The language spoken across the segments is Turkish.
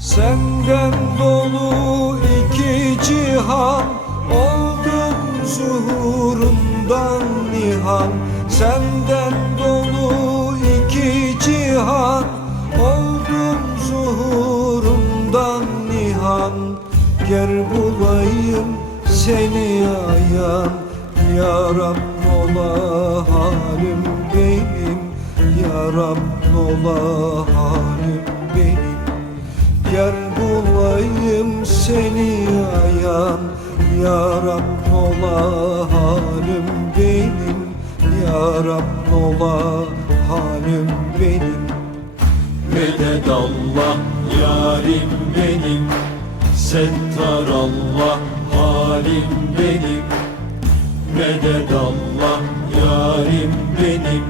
Senden dolu iki cihan Oldum zuhurundan nihan Senden dolu iki cihan Oldum zuhurundan nihan Ger bulayım seni ayan Ya Rab ola halim benim. Ya Rab ola halim Yer bulayım seni ayan Ya Rab ola halim benim. Ya Rab ola halim benim. Medet Allah yarim benim. Settar Allah halim benim. Medet Allah yarim benim.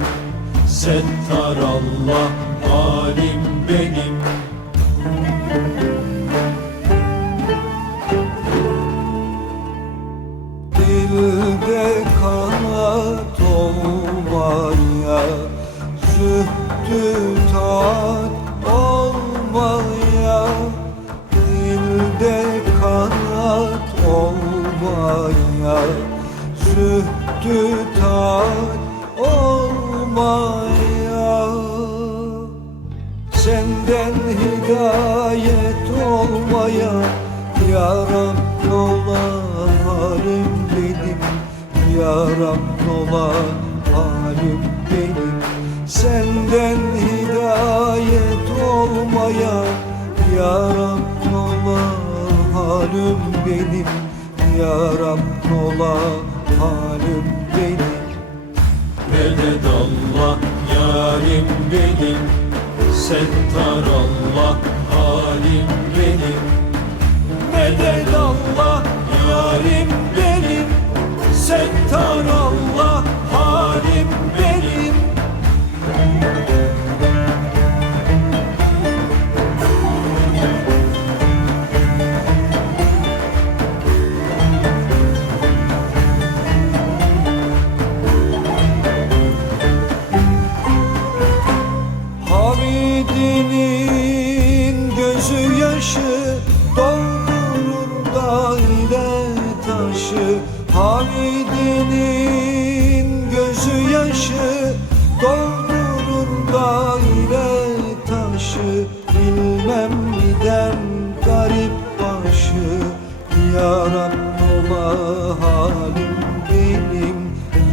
Settar Allah halim benim Dilde kanat olmaya Zühdü taat olmaya. Dilde kanat olmaya Zühdü taat olmaya. Senden hidayet olmaya Ya Rab ola halim benim Ya Rab ola halim benim. Senden hidayet olmaya Ya Rab ola halim benim Ya Rab ola halim benim. Medet Allah yarim benim Settar Allah halim benim. Medet taşı Hamidinin gözü yaşı doldurur da ile taşı. Bilmem giden garip başı Ya Rab ola halim benim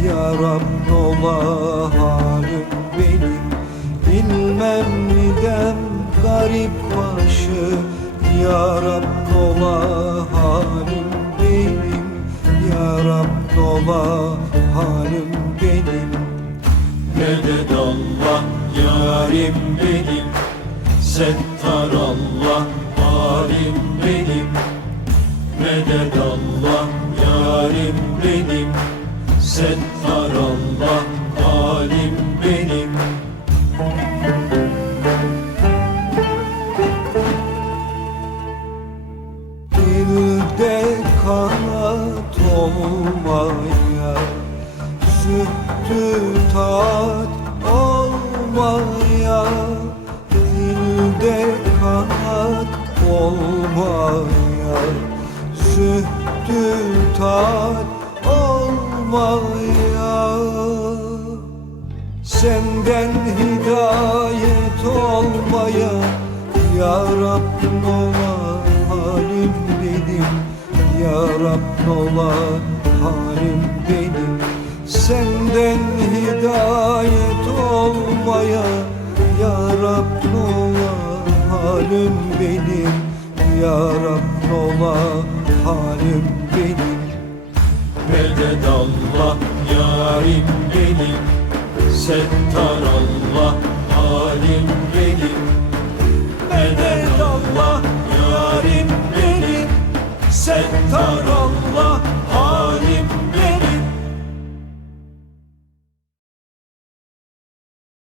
Ya Rab ola halim benim. Bilmem neden garip başı Ya Rab ola halim benim. Medet Allah yarim benim. Settar Allah halim benim. Medet Allah yarim benim. Settar Allah halim benim olmaya Süttü tat olmaya. Senden hidayet olmaya Ya Rabbim ola halim benim Ya Rabbim ola halim benim. Senden hidayet olmaya Ya Rabbim ola halim benim yaram nola halim benim. Medet Allah yarim benim. Settar Allah halim benim. Medet Allah yarim benim. Settar Allah